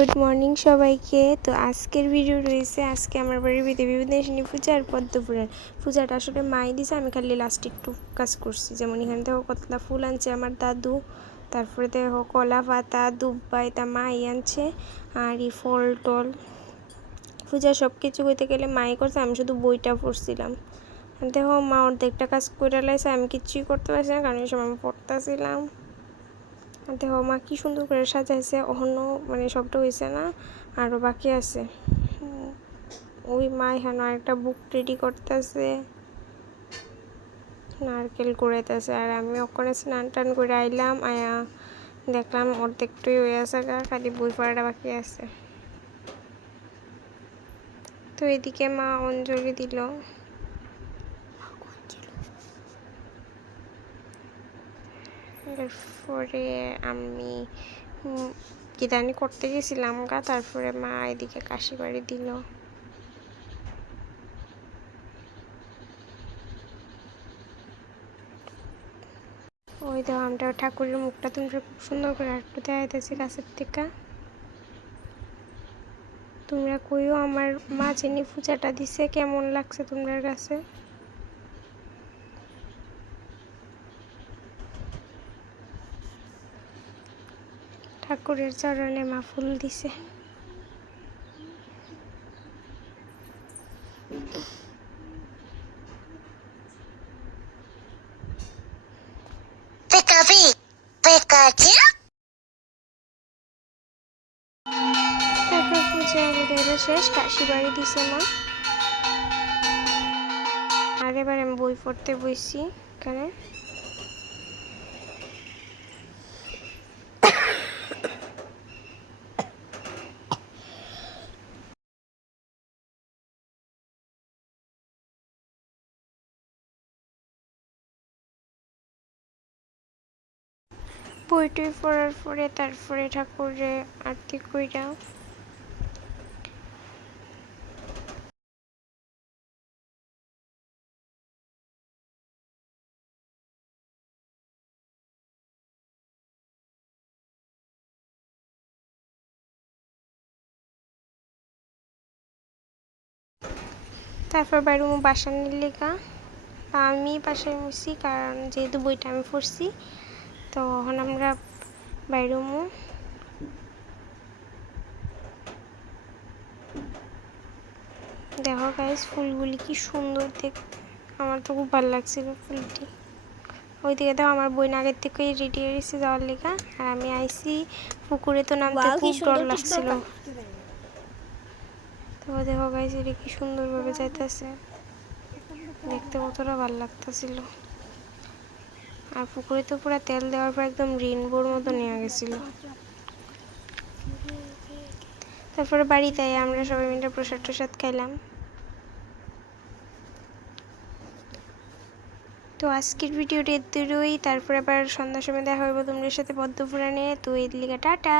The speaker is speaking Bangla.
গুড মর্নিং সবাইকে। তো আজকের ভিডিও রয়েছে আজকে আমার বাড়ির বিবিধানিনী পূজা আর পদ্মপুরাণ পূজাটা আসলে মাই দিছে, আমি খালি লাস্টে একটু কাজ করছি। যেমন এখানে দেখো কতটা ফুল আনছে আমার দাদু, তারপরে দেখো কলা পাতা দুব্বাই তা মাই আনছে, আর এই ফল টল পূজা সব কিছু করতে গেলে মাই করছে, আমি শুধু বইটা পড়ছিলাম। দেখো মা অর্ধেকটা কাজ করে লাইছে, আমি কিচ্ছুই করতে পারছি না কারণ এই সময় আমি পড়তেছিলাম। দেখো মা কি সুন্দর করে সাজাইছে, অহনো মানে সবটা হয়েছে না, আরও বাকি আছে। ওই মা এখানে একটা বুক রেডি করতেছে, নারকেল কুড়াইতেছে, আর আমি ওখানে স্নান টান করে আইলাম, আয়া দেখলাম অর্ধেকটাই হয়ে আছে, খালি বই পড়াটা বাকি আছে। তো এদিকে মা অঞ্জলি দিল, এরপরে আমি কিদানি করতে গেছিলাম তারপরে মা এদিকে কাশি বাড়ি দিল। ওই দেখো আমরা ঠাকুরের মুখটা তোমরা খুব সুন্দর করে একটু দেখাইতেছি কাছের থেকে। তোমরা কইও আমার মা যিনি পূজাটা দিছে কেমন লাগছে তোমার কাছে। ঠাকুরের চরণে মা ফুল দিছে। তারপর পূজা আমাদের শেষ, কাশি বাড়ি দিছে মা। আর এবার আমি বই পড়তে বসছি এখানে। বইটই পড়ার পরে তারপরে ঠাকুরে আরতি কইরা তারপর বাইরে বাসা নিলেগা আমি বাসায় মুছি, কারণ যেহেতু বইটা আমি পড়ছি। তো এখন আমরা বাইরে দেখো গাইস ফুলগুলি কি সুন্দর দেখতে, আমার তো খুব ভালো লাগছিল ফুলটি। ওইদিকে দেখো আমার বই আগের থেকে রেডি হয়েছে যাওয়ার লেগা, আর আমি আইসি পুকুরে, তো নামতে খুব ডর লাগছিল। তো দেখো গাইস এটা কি সুন্দরভাবে যাইতেছে, দেখতে কতটা ভালো লাগতেছিল। আর পুকুরে তো পুরো তেল দেওয়ার পর একদম রেইনবোর মতো নিয়ে গেছিল। তারপরে বাড়িতে আমরা সবাই মিলে প্রসাদ টসাদ খাইলাম। তো আজকের ভিডিওটা এতটুকুই, তারপরে আবার সন্ধ্যার সময় দেখা হবে তোমাদের সাথে পদ্মপুরাণে। তো এর লিগে টাটা।